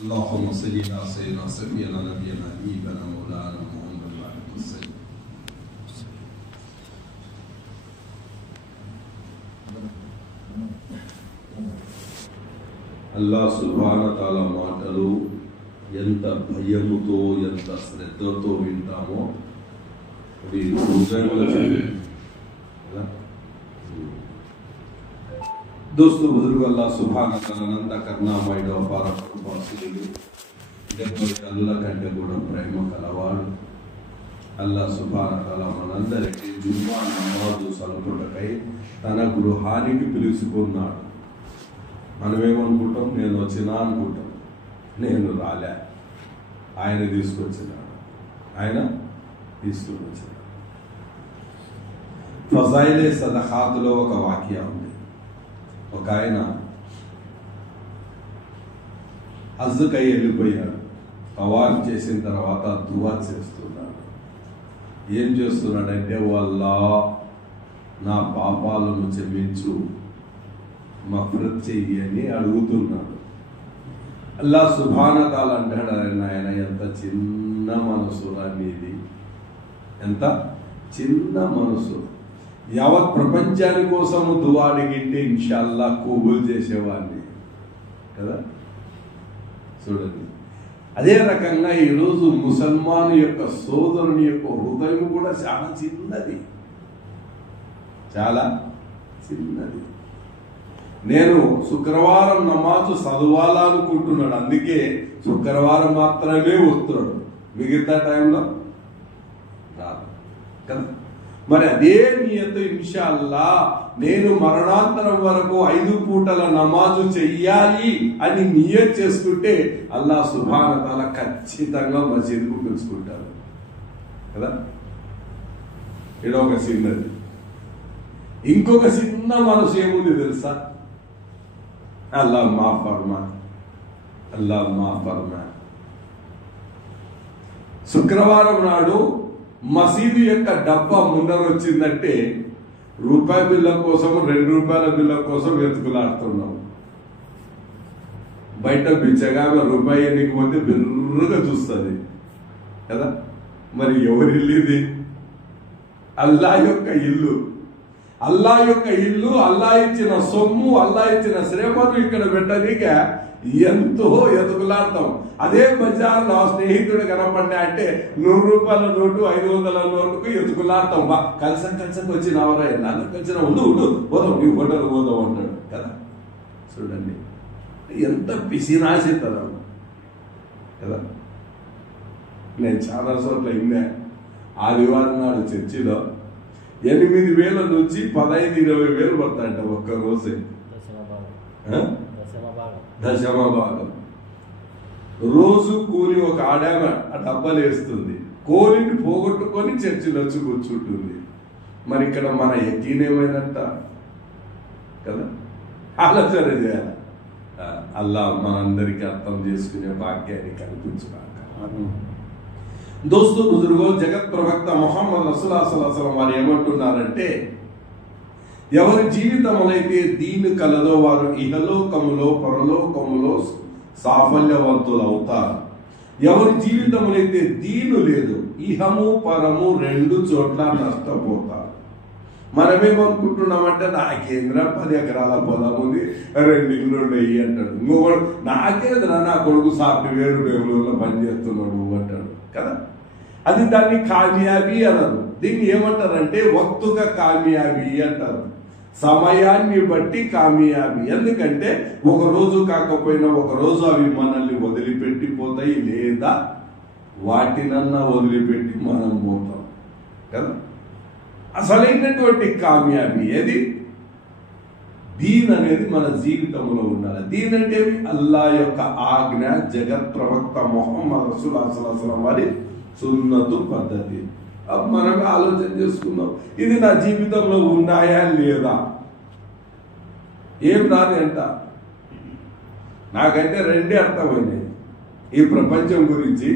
اللهم صل على سيدنا سيدنا نبينا حبيبنا مولانا محمد وعلى اله وسلم. అల్లాహ్ సుబ్హానహు వ తఆలా మాటలు ఎంత భయముతో ఎంత శ్రద్ధతో వింటామో అది హృదయంలో दोस्तों बुजुर्ग अल्लाह सुभान अल्लाह करुणामయుడు అపార కృపాశీలుడు అల్లాహ్ కంటే కూడా ప్రేమ కలవాడు అల్లాహ్ సుబ్హాన తఆలా మనందరికీ జుమ్మా నమాజు సలుపుటకై తన గృహానికి పిలుచుకున్నాడు. మనమేమనుకుంటాం, నేను వచ్చినా అనుకుంటాం, నేను రాలే, ఆయన తీసుకొచ్చినాడు, ఆయన తీసుకుని వచ్చినాడు. ఫజాయిలే సదఖాతులో ఒక వాక్య ఉంది. ఒక ఆయన హజ్జుకై వెళ్ళిపోయాడు. తవాఫ్ చేసిన తర్వాత దువా చేస్తున్నాడు. ఏం చేస్తున్నాడంటే, వల్లా నా పాపాలను క్షమించు, మఫ్రత్ చెయ్యి అని అడుగుతున్నాడు. అల్లాహ్ సుబ్హాన తఆలా అంటాడు, ఆయన ఎంత చిన్న మనసు అనేది, ఎంత చిన్న మనసు. యావత్ ప్రపంచాని కోసము దువా అడిగింటే ఇన్షాల్లా కబూల్ చేసేవాడిని కదా. చూడండి, అదే రకంగా ఈరోజు ముసల్మాను యొక్క సోదరుని యొక్క హృదయం కూడా చాలా చిన్నది, చాలా చిన్నది. నేను శుక్రవారం నమాజు చదవాలనుకుంటున్నాడు, అందుకే శుక్రవారం మాత్రమే వస్తున్నాడు, మిగతా టైంలో రాదు కదా. మరి అదే నియత్ ఇన్షాల్లా నేను మరణాంతరం వరకు 5 పూటల నమాజు చెయ్యాలి అని నియత్ చేసుకుంటే అల్లాహ్ సుబ్హాన తఆలా ఖచ్చితంగా మసీదుకు పిలుచుకుంటారు కదా. ఇది ఒక చిన్నది. ఇంకొక చిన్న మనసు ఏముంది తెలుసా? అల్లాహ్ మాఫ్ ఫర్మా, అల్లాహ్ మాఫ్ ఫర్మా. శుక్రవారం నాడు మసీదు యొక్క డబ్బా ముందర వచ్చిందంటే రూపాయి బిల్ల కోసం, 2 రూపాయల బిల్ల కోసం వెతుకులాడుతున్నాం. బయట బిచ్చగా రూపాయి ఎన్నికపోతే బిర్రుగా చూస్తుంది కదా. మరి ఎవరి ఇల్లు ఇది? అల్లాహ్ యొక్క ఇల్లు. అల్లాహ్ యొక్క ఇల్లు, అల్లాహ్ ఇచ్చిన సొమ్ము, అల్లాహ్ ఇచ్చిన శ్రమను ఇక్కడ పెట్టనీక ఎంతో ఎతుకులాడతాం. అదే బజార్లో స్నేహితుడు కనపడినా అంటే 100 రూపాయల నోటు, 500 నోటుకు ఎతుకులాడతాం. బా కలిసకి వచ్చిన అవరా నాన్నకు వచ్చిన ఉండు పోదాం, నీ ఫోటోలు పోదాం అంటాడు కదా. చూడండి ఎంత పిసినాశితరం కదా. నేను చాలా చోట్ల విన్నా, ఆదివారం నాడు చర్చిలో 8,000 నుంచి 15,000-20,000 పడతాయంట ఒక్క రోజే. దశమ భాగం. రోజు కూలి ఒక ఆడామ ఆ డబ్బాలు వేస్తుంది, కోలిని పోగొట్టుకొని చర్చిలో వచ్చి కూర్చుంటుంది. మరి ఇక్కడ మన యకీనేమైనంట కదా. ఆలోచన చేయాలి. అల్లాహ్ మనందరికీ అర్థం చేసుకునే భాగ్యాన్ని కల్పించుగాక. దోస్తు బుజుర్గో, జగత్ ప్రవక్త ముహమ్మద్ రసూలుల్లాహి సల్లల్లాహు అలైహి వసల్లం వారు ఏమంటున్నారంటే, ఎవరి జీవితములైతే దీని కలదో వారు ఇహలోకములో పరలోకములో సాఫల్యవంతులు అవుతారు. ఎవరి జీవితములైతే దీను లేదు, ఇహము పరము 2 చోట్ల నష్టపోతారు. మనమేమనుకుంటున్నామంటే, నాకేంద్ర 10 ఎకరాల పొలం ఉంది, 2 ఇళ్ళు ఉన్నాయి అంటాడు. ఇంకొకడు నాకేంద్ర నా కొడుకు సాఫ్ట్వేర్ బెంగళూరులో పనిచేస్తున్నాడు అంటాడు కదా. అది దాన్ని కామయాబీ అనరు. దీన్ని ఏమంటారంటే వక్తుగా కామయాబీ అంటారు. సమయాన్ని బట్టి కామయాబీ. ఎందుకంటే ఒక రోజు కాకపోయినా ఒక రోజు అవి మనల్ని వదిలిపెట్టిపోతాయి, లేదా వాటినన్నా వదిలిపెట్టి మనం పోతాం కదా. అసలైనటువంటి కామయాబీ ఏది? దీన్ అనేది మన జీవితంలో ఉండాలి. దీన్ అంటే అల్లాహ్ యొక్క ఆజ్ఞ, జగత్ ప్రవక్త ముహమ్మద్ రసూలుల్లాహి సల్లల్లాహు అలైహి వసల్లం వారి సున్నతు పద్ధతి. మనం ఆలోచన చేసుకుందాం, ఇది నా జీవితంలో ఉన్నాయా లేదా? ఏం రాని అంట. నాకైతే 2 అర్థమైనాయి ఈ ప్రపంచం గురించి,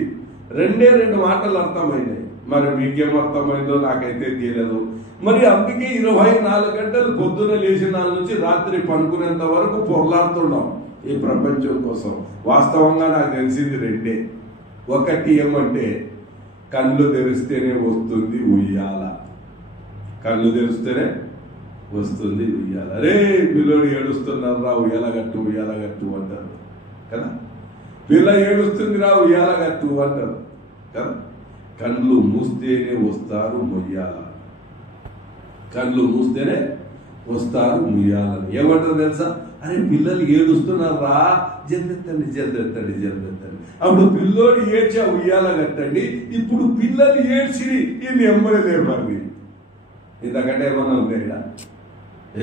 2 మాటలు అర్థమైనాయి. మరి మీకేం అర్థమైందో నాకైతే తెలియదు. మరి అందుకే 24 గంటలు పొద్దున లేచిన నుంచి రాత్రి పనుకునేంత వరకు పొరలాడుతున్నాం. ఈ ప్రపంచం కోసం. వాస్తవంగా నాకు తెలిసింది రెండే. ఒకటి ఏమంటే కళ్ళు తెరిస్తేనే వస్తుంది ఉయ్యాల, కళ్ళు తెరిస్తేనే వస్తుంది ఉయ్యాల. రే పిల్లోడు ఏడుస్తున్నారా ఉయ్యాల గట్టు అంటారు కదా, పిల్ల ఏడుస్తుంది రా ఉయ్యాల గట్టు అంటారు కదా. కళ్ళు మూస్తేనే వస్తారు మొయ్యాల, కళ్ళు మూస్తేనే వస్తారు ముయ్యాలని. ఏమంటారు తెలుసా? అరే పిల్లలు ఏడుస్తున్నారా, జల్దెత్తండి. అప్పుడు పిల్లోడు ఏడ్చా ఉయ్యాల కట్టండి, ఇప్పుడు పిల్లలు ఏడ్చి ఈ నెమ్మది లేపండి. ఇంతకంటే ఏమన్నా ఉందా?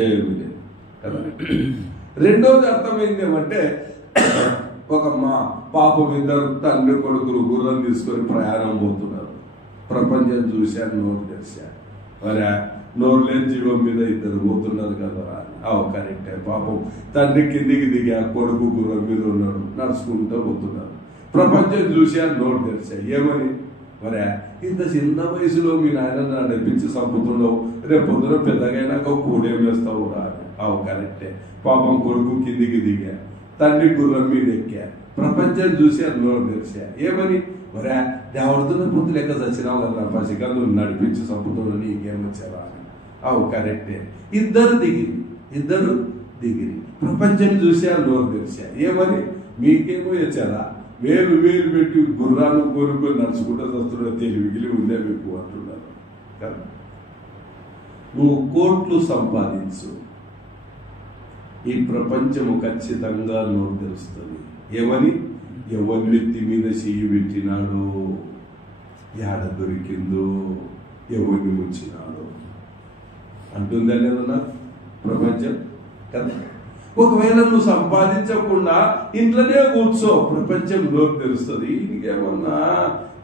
ఏమి లేదు కదా. రెండోది అర్థమైంది ఏమంటే, ఒక పాపం ఇద్దరు తండ్రి కొడుకులు గుర్రం తీసుకొని ప్రయాణం పోతున్నారు. ప్రపంచం చూశాను, నోరు తెరిచా. మరి నోరు లేని జీవం మీద ఇద్దరు పోతున్నారు కదా. కరెక్టే. పాపం తండ్రి కిందికి దిగా, కొడుకు గుర్రం మీద ఉన్నాడు, నడుచుకుంటూ పోతున్నారు. ప్రపంచం చూశాను, నోరు తెరిచా. ఏమని? మరి ఇంత చిన్న వయసులో మీ నాయన నడిపించి చంపుతున్నావు, రేపు పొద్దున పెద్దగైనాక కూడేం వేస్తావు రా. కరెక్టే. పాపం కొడుకు కిందికి దిగా, తండ్రి గుర్రం మీద ఎక్కా, ప్రపంచం చూసి అది నోరు తెరిచా. ఏమని? మరి దేవుడితో పొద్దు లెక్క చచ్చినావు కదా, పసికల్లు నడిపించి చంపుతున్నావు, నీకేమొచ్చారా అని. కరెక్టే. ఇద్దరు దిగిరి ప్రపంచం చూసి అది నోరు తెరిచా. ఏమని? మీకేమో వచ్చారా, వేలు పెట్టి గుర్రాలు కోరుకొని నడుచుకుంటూ వస్తున్నా, తెలివిగిలి ఉందే మీకు అంటున్నారు కదా. నువ్వు కోట్లు సంపాదించు, ఈ ప్రపంచము ఖచ్చితంగా నోరు తెలుస్తుంది. ఏమని? ఎవరినెత్తి మీద చెయ్యి పెట్టినాడో, యాడ దొరికిందో, ఎవరిని ముంచినాడో అంటుందా లేదా ప్రపంచం కదా. ఒకవేళ నువ్వు సంపాదించకుండా ఇంట్లోనే కూర్చో, ప్రపంచం నోరు తెలుస్తుంది. ఇంకేమన్నా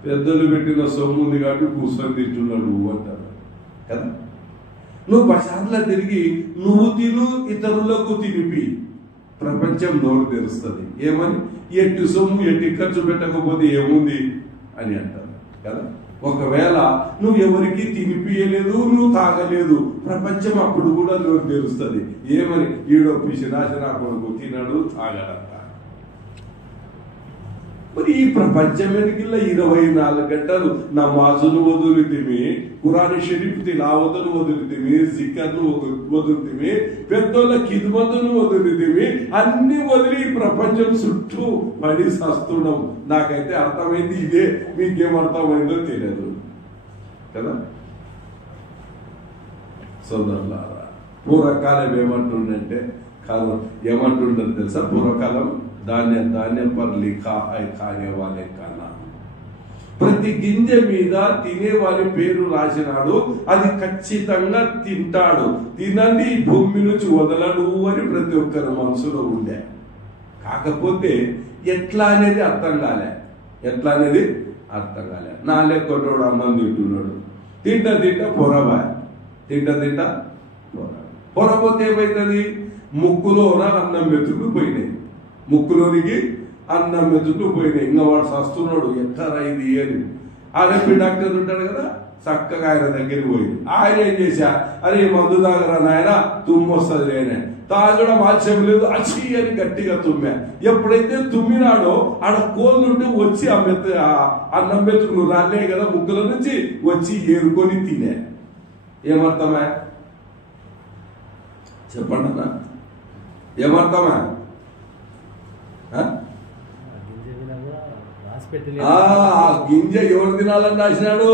పెద్దలు పెట్టిన సొమ్ము ఉంది కాబట్టి కూర్చొని తింటున్నాడు అంటారు కదా. నువ్వు బజార్లో తిరిగి నువ్వు తిను, ఇతరులకు తినిపి, ప్రపంచం నోరు తెరుస్తుంది. ఏమని? ఎట్టి సొమ్ము ఎట్టి ఖర్చు పెట్టకపోతే ఏముంది అని అంటారు కదా. ఒకవేళ నువ్వు ఎవరికి తినిపియలేదు, నువ్వు తాగలేదు, ప్రపంచం అప్పుడు కూడా నోరు తెరుస్తుంది. ఏమని? ఈడో పిసినాశనా కొడుకు తినడు, తాగడంట. మరి ఈ ప్రపంచం వెనుకల్లా 24 గంటలు నమాజులు వదులుతిమి, ఖురాన్ షరీఫ్ తిలావతులు వదులుతిమి, జికర్లు వదులుతిమి, పెద్దోళ్ళ కిద్మతులు వదులుతిమి, అన్ని వదిలి ఈ ప్రపంచం చుట్టూ పడి సస్తున్నాం. నాకైతే అర్థమైంది ఇదే, మీకేం అర్థమైందో తెలియదు కదా. సోదరులారా, పూర్వకాలం ఏమంటుండంటే, కాలం ఏమంటుండదు తెలుసా? పూర్వకాలం ధాన్యం పర్ లిఖా ఐ ఖానే వాలే కన్నా, ప్రతి గింజ మీద తినే వారి పేరు రాసినాడు, అది ఖచ్చితంగా తింటాడు, తినండి భూమి నుంచి వదలడు అని ప్రతి ఒక్కరి మనసులో ఉండే. కాకపోతే ఎట్లా అనేది అర్థం కాలే. నా లెక్కటోడు అన్నం తింటున్నాడు, తింటా పొరబాయ్, తింటా పొరపోతే ఏమైతుంది? ముక్కులోన అన్నం మెతుకులు పోయినాయి, ముక్కులోనికి అన్నం మెతుకులు పోయినాయి. ఇంకా వాడు సస్తున్నాడు, ఎక్కరా ఇది అని. ఆర్ఎంపీ డాక్టర్ ఉంటాడు కదా, చక్కగా ఆయన దగ్గరికి పోయింది. ఆయన ఏం చేశా, అరే మందు తాగరా నాయన, తుమ్మొస్తుంది లేనే. తాగడం ఆశ్చర్యం లేదు, అచ్చి అని గట్టిగా తుమ్మా. ఎప్పుడైతే తుమ్మినాడో ఆడ కోళ్ళుంటే వచ్చి అన్నం మెతుకులు రాలే కదా ముక్కుల నుంచి వచ్చి ఏరుకొని తినే. ఏమర్థమా చెప్పండి అన్న, ఏమర్థమా? గింజ ఎవరు తినాలని రాసినాడు?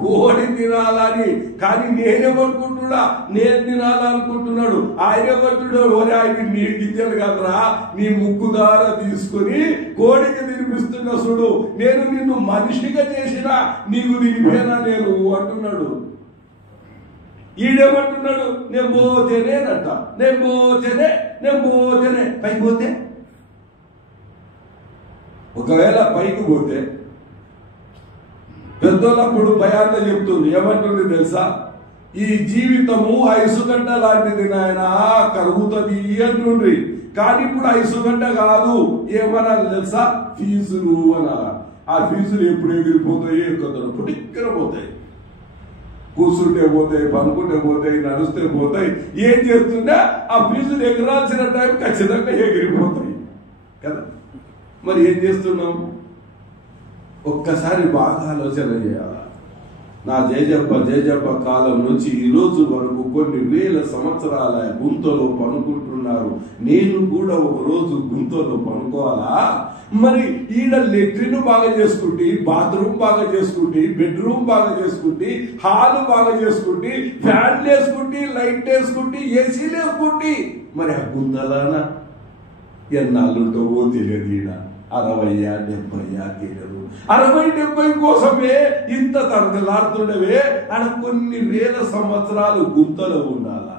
కోడి తినాలని. కానీ నేనేమనుకుంటున్నా, నేను తినాలనుకుంటున్నాడు. ఆయన ఏమంటున్నాడు? ఒరే ఆయన నీ గింజలు కదరా, నీ ముక్కు ద్వారా తీసుకుని కోడికి తినిపిస్తున్నా చూడు, నేను నిన్ను మనిషిగా చేసినా నీకు తినిపోయినా నేను అంటున్నాడు. ఈడేమంటున్నాడు? నేను పోతేనేనంట, నేను పోతేనే పైకి పోతే, ఒకవేళ పైకి పోతే పెద్దోళ్ళప్పుడు భయాన్ని చెప్తుంది. ఏమంటుంది తెలుసా? ఈ జీవితము ఐసుగడ్డ లాంటిది నాయన, కరుగుతుంది అంటుండ్రి. కానీ ఇప్పుడు ఐసుగడ్డ కాదు, ఏమనాలి తెలుసా? ఫీజులు అనాల. ఆ ఫీజులు ఎప్పుడు ఎగిరిపోతాయి, కొందరు పుటిక్కర పోతాయి, కూర్చుంటే పోతాయి, పనుకుంటే పోతాయి, నడుస్తే పోతాయి. ఏం చేస్తుంటే ఆ ఫీజులు ఎగరాల్సిన టైం ఖచ్చితంగా ఎగిరిపోతాయి. కదా. మరి ఏం చేస్తున్నాం? ఒక్కసారి బాగా ఆలోచన చేయాలి. నా జేజప్ప కాలం నుంచి ఈ రోజు వరకు కొన్ని వేల సంవత్సరాల గుంతలో పనుకుంటున్నారు. నేను కూడా ఒక రోజు గుంతలో పనుకోవాలా? మరి ఈడ లెట్రిన్ బాగా చేసుకుంటే, బాత్రూమ్ బాగా చేసుకుంటే, బెడ్రూమ్ బాగా చేసుకుంటే, హాల్ బాగా చేసుకుంటే, ఫ్యాన్లు వేసుకుంటే, లైట్ వేసుకుంటే, ఏసీలు వేసుకుంటే, మరి ఆ గుంతలానా ఎన్నాళ్ళుంటావో తెలియదు. ఈడ 60-70 తెలియదు. 60-70 కోసమే ఇంత తరగలాడుతుండవే. ఆడ కొన్ని వేల సంవత్సరాలు గుంతలో ఉండాలా?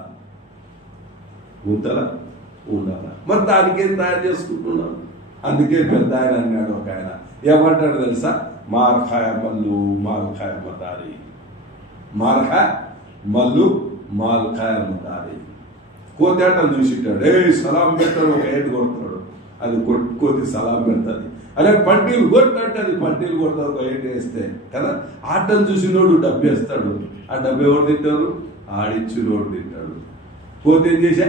మరి దానికేం తయారు చేసుకుంటున్నాను? అందుకే పెద్ద ఆయన అన్నాడు ఒక ఆయన, ఏమంటాడు తెలుసా? మార్ఖాయ మల్లు మాల్ఖాయ మదారి, మార్ఖాయ మల్లు మాల్ఖాయ మదారి. కోతేటలు చూసిట్టాడు. సలాం పెట్టాడు, ఒక ఏడు కొడతాడు, అది కోతి సలాం పెడతాది. అదే పట్టీలు కొట్టంటే అది పట్టీలు కొడతాడు, ఒక ఏడు వేస్తే కదా. ఆటను చూసినోడు డబ్బు వేస్తాడు. ఆ డబ్బు ఎవరు తింటారు? ఆడిచ్చినోడు తింటాడు. కోతి ఏం చేశా?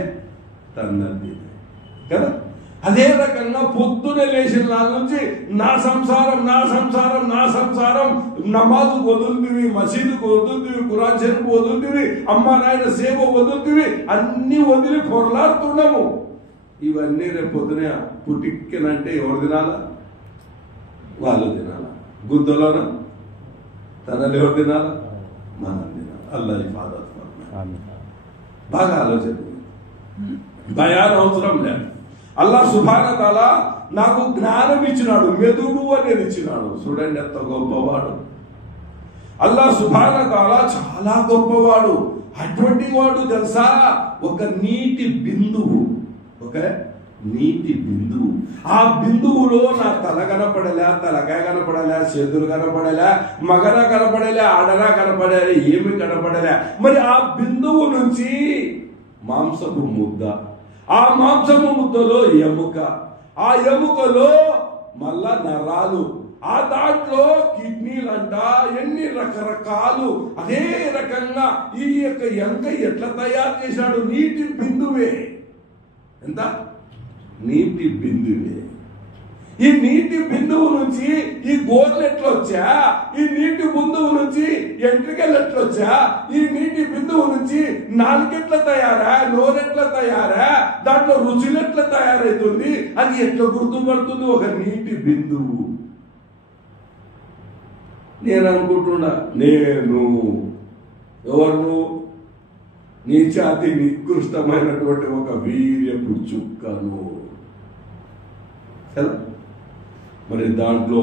తన్నది కదా. అదే రకంగా పొద్దునే లేచిన నాళ్ళ నుంచి నా సంసారం, నమాజు వదులుతుంది, మసీదుకు వదులుతుంది, ఖురాన్ షరీఫ్ వదులుతుంది, అమ్మ నాయన సేవ వదులుతుంది, అన్ని వదిలి పొరలాడుతున్నాము. ఇవన్నీ రేపు పొద్దునే పుట్టిక్కినంటే ఎవరు తినాలా? వాళ్ళు తినాలా? గుంతలోన తనలు ఎవరు తినాలా? మనం తినాలి. అల్లా ఇబాదత్ బాగా ఆలోచన. భయాన్ అవసరం లేదు. అల్లాహ్ సుబ్హానహు వ తఆలా నాకు జ్ఞానం ఇచ్చినాడు, మెదుడు అనేది ఇచ్చినాడు. చూడండి ఎంత గొప్పవాడు అల్లాహ్ సుబ్హానహు వ తఆలా, చాలా గొప్పవాడు. అటువంటి వాడు తెలుసా? ఒక నీటి బిందువు, ఆ బిందువులో నా తల కనపడలే, తలకాయ కనపడలే, చేతులు కనపడలే, మగన కనపడలే, ఆడనా కనపడలే, ఏమి కనపడలే. మరి ఆ బిందువు నుంచి మాంసపు ముద్ద, ఆ మాంసపు ముద్దలో ఎముక, ఆ ఎముకలో మళ్ళా నరాలు, ఆ దాంట్లో కిడ్నీలంట, ఎన్ని రకరకాలు. అదే రకంగా ఈ యొక్క ఎంక ఎట్లా తయారు చేశాడు? నీటి బిందువే. ఎంత? నీటి బిందువే. ఈ నీటి బిందువు నుంచి ఈ గోర్లు ఎట్లొచ్చా? ఈ నీటి బిందువు నుంచి ఎంట్రికలు ఎట్లొచ్చా? ఈ నీటి బిందువు నుంచి నాలుగెట్ల తయారా, నోరెట్ల తయారా, దాంట్లో రుచులు ఎట్లా తయారైతుంది? అది ఎట్లా గుర్తుపడుతుంది? ఒక నీటి బిందువు. నేను అనుకుంటున్నా, నేను ఎవరు? నీచాతి నికృష్టమైనటువంటి ఒక వీర్యపు చుక్కను కదా. మరి దాంట్లో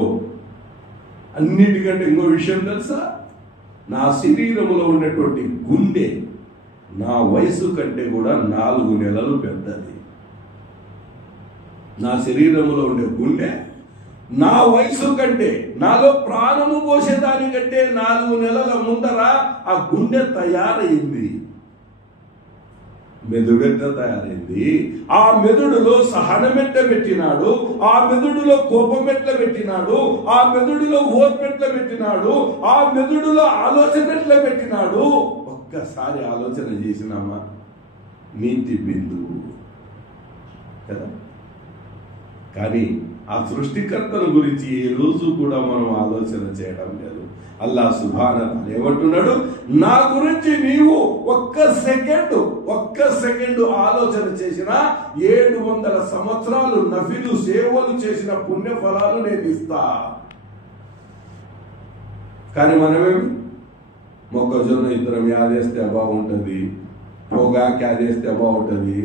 అన్నిటికంటే ఇంకో విషయం తెలుసా? నా శరీరంలో ఉన్నటువంటి గుండె నా వయసు కంటే కూడా 4 నెలలు పెద్దది. నా శరీరంలో ఉండే గుండె నా వయసు కంటే, నాలో ప్రాణము పోసేదానికంటే 4 నెలల ముందర ఆ గుండె తయారైంది. మెదుడెట్ట తయారైంది? ఆ మెదుడులో సహనం ఎట్ల పెట్టినాడు, ఆ మెదుడులో కోపం ఎట్ల పెట్టినాడు, ఆ మెదుడులో ఓర్పు ఎట్ల పెట్టినాడు, ఆ మెదుడులో ఆలోచన ఎట్లా పెట్టినాడు? ఒక్కసారి ఆలోచన చేసినామా? నీటి బిందువు కదా. కానీ ఆ సృష్టికర్తల గురించి ఏ రోజు కూడా మనం ఆలోచన చేయడం లేదు. అల్లాహ్ సుబ్హానహు వ తఆలా ఏమంటున్నాడు? నా గురించి నీవు ఒక్క సెకండ్ ఆలోచన చేసినా 700 సంవత్సరాలు నఫిలు సేవలు చేసిన పుణ్య ఫలాలు నేను ఇస్తా. కానీ మనమేమి మొక్కజొన్న ఇద్దరం యాదేస్తే బాగుంటుంది, పొగాకి యాదేస్తే బాగుంటుంది,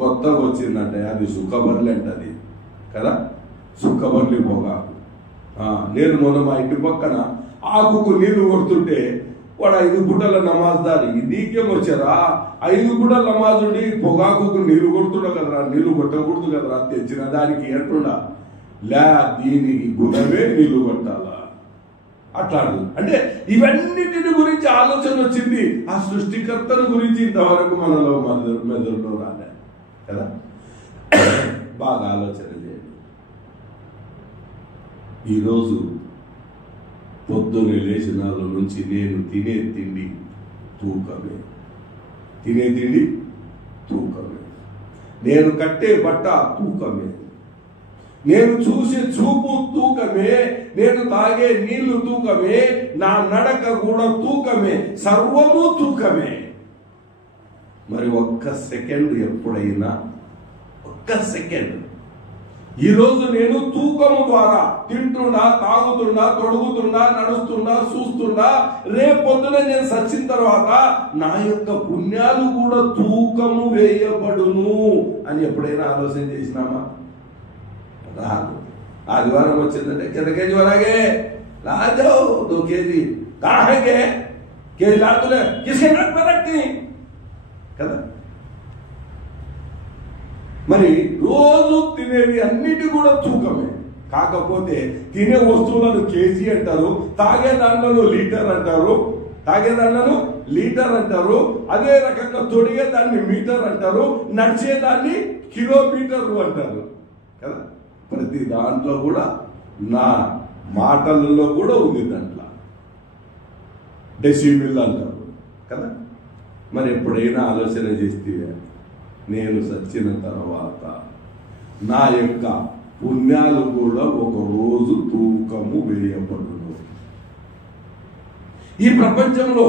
కొత్తగా వచ్చిందంటే అది సుఖబర్లే అంటది కదా. సుఖబర్లి పొగాకు. నేను మొన్న మా ఇంటి పక్కన ఆకుకు నీళ్లు కొడుతుంటే వాడు 5 పూటల నమాజ్దారి, నీకేం వచ్చారా 5 పూటల నమాజ్ ఉండి పొగాకుకు నీళ్లు కొడుతుండ కదరా, నీళ్లు కొట్టకూడదు కదరా, తెచ్చిన దానికి ఎట్లుండా లే, దీనికి గుణమే నీళ్లు కొట్టాలా అట్లాడు. అంటే ఇవన్నిటిని గురించి ఆలోచన వచ్చింది. ఆ సృష్టికర్తల గురించి ఇంతవరకు మనలో మెదడులో రాలే కదా. బాగా ఆలోచన చేయండి. ఈరోజు పొద్దున్నే లేచిన నాళ్ళ నుంచి నేను తినే తిండి తూకమే, నేను కట్టే బట్ట తూకమే, నేను చూసే చూపు తూకమే, నేను తాగే నీళ్లు తూకమే, నా నడక కూడా తూకమే, సర్వము తూకమే. మరి ఒక్క సెకండ్ ఎప్పుడైనా, ఒక్క సెకండ్ ఈరోజు నేను తూకము ద్వారా తింటున్నా, తాగుతున్నా, తొడుగుతున్నా, నడుస్తున్నా, చూస్తున్నా, రేపొద్దున నేను సచ్చిన తర్వాత నా యొక్క పుణ్యాలు కూడా తూకము వేయబడును అని ఎప్పుడైనా ఆలోచన చేసినామా? రాదు. ఆదివారం వచ్చిందంటే కింద కేజీ వరాగే लाजो 2 केजी कहाँ है के केजी ला तुले किसके नाक पर रखती కదా. మరి రోజు తినేవి అన్నిటి కూడా తూకమే. కాకపోతే తినే వస్తువులను కేజీ అంటారు, తాగే దాంట్లో లీటర్ అంటారు, అదే రకంగా తొడిగే దాన్ని మీటర్ అంటారు, నడిచేదాన్ని కిలోమీటర్లు అంటారు కదా. ప్రతి దాంట్లో కూడా నా మాటలలో కూడా ఉంది, దాంట్లో డెసిమిల్ అంటారు కదా. మరి ఎప్పుడైనా ఆలోచన చేస్తే నేను సచ్చిన తర్వాత నా యొక్క పుణ్యాలు కూడా ఒక రోజు తూకము వేయబడును. ఈ ప్రపంచంలో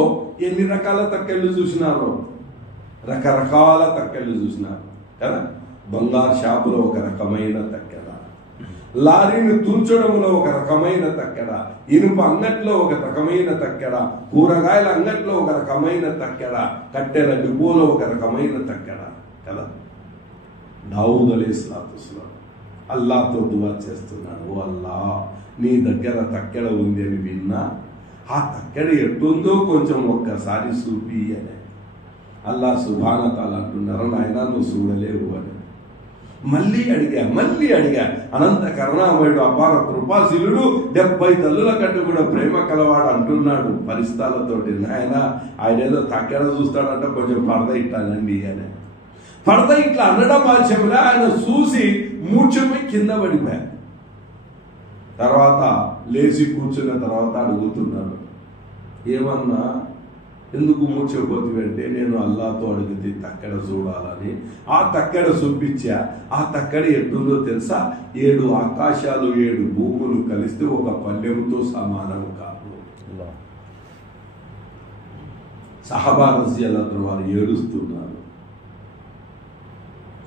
ఎన్ని రకాల తక్కెళ్ళు చూసినారో, రకరకాల తక్కెళ్ళు చూసినారు కదా. బంగారు షాపులో ఒక రకమైన తక్కెడ, లారీని తుంచడంలో ఒక రకమైన తక్కెడ, ఇనుప అంగట్లో ఒక రకమైన తక్కెడ, కూరగాయల అంగట్లో ఒక రకమైన తక్కెడ, కట్టెల డిపోలో ఒక రకమైన తక్కెడ కదా. దావూద్ అలైహిస్సలాం అల్లాహ్తో దువా చేస్తున్నాడు, ఓ అల్లా నీ దగ్గర తక్కెడ ఉంది అని విన్నా, ఆ తక్కెడ ఎట్టుందో కొంచెం ఒక్కసారి చూపి అని. అల్లాహ్ సుబ్హానహు వ తఆలా అంటున్నారు, నాయనా నువ్వు చూడలేవు అని. మళ్ళీ అడిగా అనంత కరుణామయుడు అపార కృపాశీలుడు 70 తల్లుల కంటే కూడా ప్రేమ కలవాడు అంటున్నాడు పరిస్థాలతోటి, నాయన ఆయన ఏదో తక్కెడ చూస్తాడంట, కొంచెం పరద ఇట్టానండి అని. పరద ఇట్లా అనడం ఆలస్యంలో ఆయన చూసి మూర్ఛపోయి కింద పడిపోయాడు. తర్వాత లేచి కూర్చున్న తర్వాత అడుగుతున్నాడు, ఏమన్నా ఎందుకు మూర్ఛపోతుంది అంటే, నేను అల్లాహ్తో అడిగితే తక్కెడ చూడాలని, ఆ తక్కెడ చూపించా. ఆ తక్కెడ ఎట్టుందో తెలుసా, 7 ఆకాశాలు 7 భూములు కలిస్తే ఒక పల్లెంతో సమానం కాదు. సహబా రజియల్లాహు వారు ఏడుస్తున్నారు,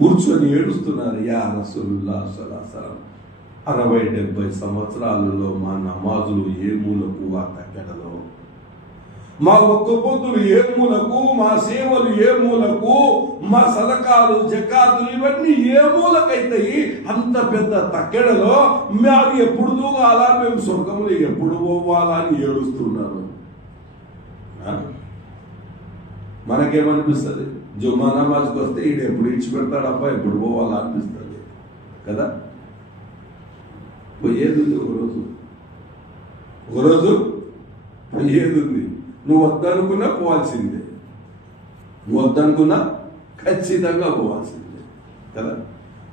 కూర్చొని ఏడుస్తున్నారు. యా రసూలుల్లాహ్ సల్లల్లాహు అలైహి వసల్లం 60-70 సంవత్సరాలలో మా నమాజులు ఏ మూలకు, ఆ తక్కెడలో మా ఒక్క పొద్దులు ఏ మూలకు, మా సేవలు ఏ మూలకు, మా సదకాలు జకాతులు ఇవన్నీ ఏ మూలకైతాయి? అంత పెద్ద తక్కెడలో మాది ఎప్పుడు దూగాలా, మేము స్వర్గంలో ఎప్పుడు పోవాలా అని ఏడుస్తున్నారు. మనకేమనిపిస్తుంది? జుమ్మా నమాజ్కి వస్తే ఈడు ఎప్పుడు ఇచ్చిపెడతాడప్ప, ఎప్పుడు పోవాలా అనిపిస్తుంది కదా. పోయేది ఉంది ఒకరోజు పోయేది ఉంది. నువ్వు వద్దనుకున్నా పోవాల్సిందే, నువ్వు వద్దనుకున్నా ఖచ్చితంగా పోవాల్సిందే కదా.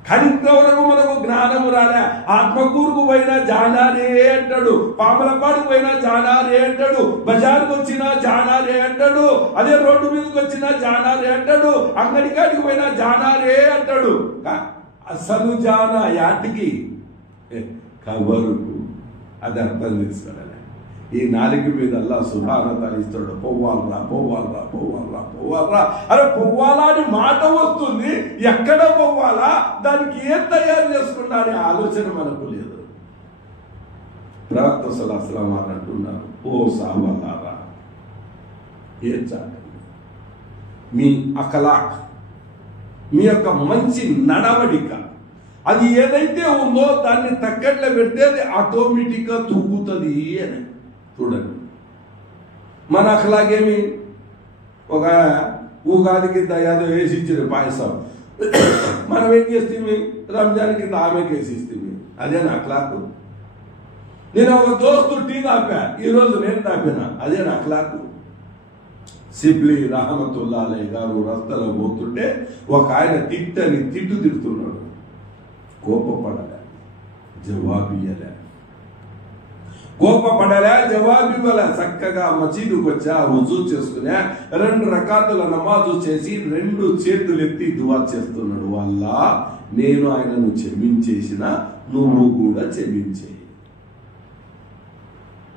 కానీ ఇంతవరకు మనకు జ్ఞానము రాలే. ఆత్మకూరుకు పోయినా జానారే అంటాడు, పామలపాడుకు పోయినా జానారే అంటాడు, బజార్కు వచ్చినా జానారే అంటాడు, అదే రోడ్డు మీదకి వచ్చినా జానారే అంటాడు, అంగడి కాడికి పోయినా జానారే అంటాడు. అసలు జానా యాటికి? కబరుకు. అది అర్థం చేసుకోవాలి. ఈ నాలుక మీద అల్లాహ్ సుబ్హానహు వ తఆలా ఇస్తాడు, పోవాలరా. అరే పోవాలా అని మాట వస్తుంది, ఎక్కడ పోవాలా, దానికి ఏం తయారు చేసుకున్నా అనే ఆలోచన మనకు లేదు. ప్రవక్త సల్లల్లాహు అలైహి వసల్లం అంటున్నారు, ఓ సహాబాలారా, ఏం చాలండి మీ అఖలాక్, మీ యొక్క మంచి నడవడిక, అది ఏదైతే ఉందో దాన్ని తగ్గట్లో పెడితే అది ఆటోమేటిక్గా తూగుతుంది అని. చూడండి, మన అఖలాగేమి, ఒక ఉగాది కింద ఏదో వేసి ఇచ్చింది పాయసం, మనం ఏం చేస్తుంది? రంజాన్ కింద ఆమెకి వేసి ఇస్తుంది. అదే నా అఖలాకు. నేను ఒక దోస్తు టీ తాపా, ఈరోజు నేను తాపినా, అదే నా అఖలాకు. సిబ్లీ రహమతుల్లాహి అలైహి గారు రస్తలో పోతుంటే ఒక ఆయన తిడుతున్నాడు, కోపపడలే, జవాబు ఇవ్వలే. చక్కగా మసీదుకు వచ్చా, వుజూ చేసుకునే 2 రకాతుల నమాజు చేసి 2 చేతులు ఎత్తి దువా చేస్తున్నాడు, వల్ల నేను ఆయనను క్షమించేసిన నువ్వు కూడా క్షమించే.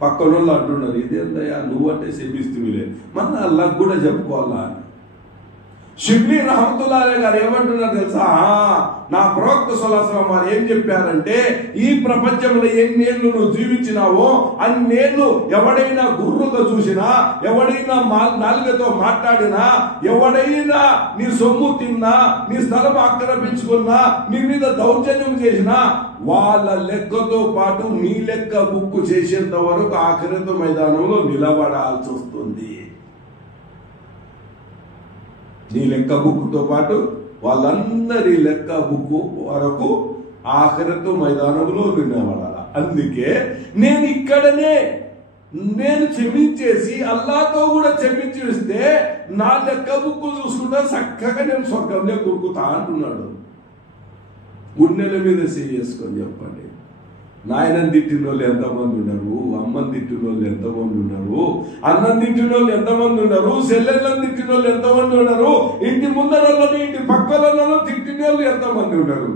పక్కన వాళ్ళు అంటున్నారు, ఇదేందయ్యా నువ్వంటే క్షమిస్తుమిలే, మన అల్లాహ్ కూడా చెప్పుకోవాలా అని. షిబ్లీ రహమతుల్లాహి గారు ఏమంటున్నారు తెలుసా? నా ప్రవక్త సల్లల్లాహు అలైహి వసల్లం వారు ఏం చెప్పారంటే, ఈ ప్రపంచంలో ఎన్నేళ్ళు నువ్వు జీవించినావో అన్నేళ్ళు ఎవడైనా గుర్రుగా చూసినా, ఎవడైనా నాలుగతో మాట్లాడినా, ఎవడైనా నీ సొమ్ము తిన్నా, నీ స్థలం ఆక్రమించుకున్నా, నీ మీద దౌర్జన్యం చేసినా, వాళ్ళ లెక్కతో పాటు నీ లెక్క బుక్కు చేసేంత వరకు ఆఖిరతు మైదానంలో నిలబడాల్సి వస్తుంది. నీ లెక్క బుక్కుతో పాటు వాళ్ళందరి లెక్క బుక్కు వరకు ఆఖిరతు మైదానంలో నిలబడాల. అందుకే నేను ఇక్కడనే నేను క్షమించేసి అల్లాహ్తో కూడా క్షమించేస్తే నా లెక్క బుక్కు చూసుకుంటా చక్కగా నేను స్వర్గంలో కూరుకుతా అంటున్నాడు. గుండెల మీద చేసుకొని చెప్పండి, నాయనని తిట్టిన వాళ్ళు ఎంతమంది ఉన్నారు, అమ్మని తిట్టిన వాళ్ళు ఎంతమంది ఉన్నారు, అన్నం తిట్టిన వాళ్ళు ఎంతమంది ఉన్నారు, సెల్లెళ్ళని తిట్టిన వాళ్ళు ఎంతమంది ఉన్నారు, ఇంటి ముందరలను ఇంటి పక్కలను తిట్టిన వాళ్ళు ఎంతమంది ఉన్నారు.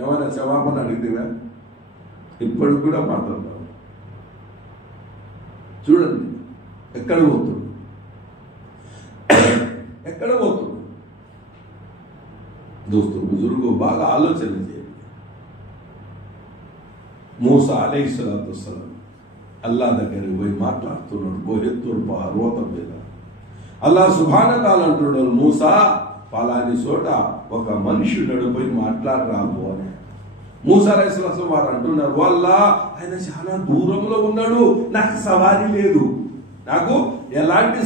ఏమైనా క్షమాపణ అడిగితేనా? ఇప్పటికి కూడా మాట్లాడతాం. చూడండి ఎక్కడ పోతుంది, ఎక్కడ పోతుంది. దోస్తు బుజుర్గు బాగా ఆలోచన చేయండి. మూసా అలైహిస్సలాతు వస్సలాం అల్లాహ్ దగ్గరికి పోయి మాట్లాడుతున్నాడు బోహెత్తూరు పర్వతం మీద. అల్లాహ్ సుబ్హానహు తాలా అంటున్నాడు, మూసా పలాని చోట ఒక మనుషుడు పోయి మాట్లాడరాబో అని. మూసా అలైహిస్సలాం వారు అంటున్నారు, వాళ్ళ ఆయన చాలా దూరంలో ఉన్నాడు, నాకు సవారీ లేదు, నాకు ఎలాంటి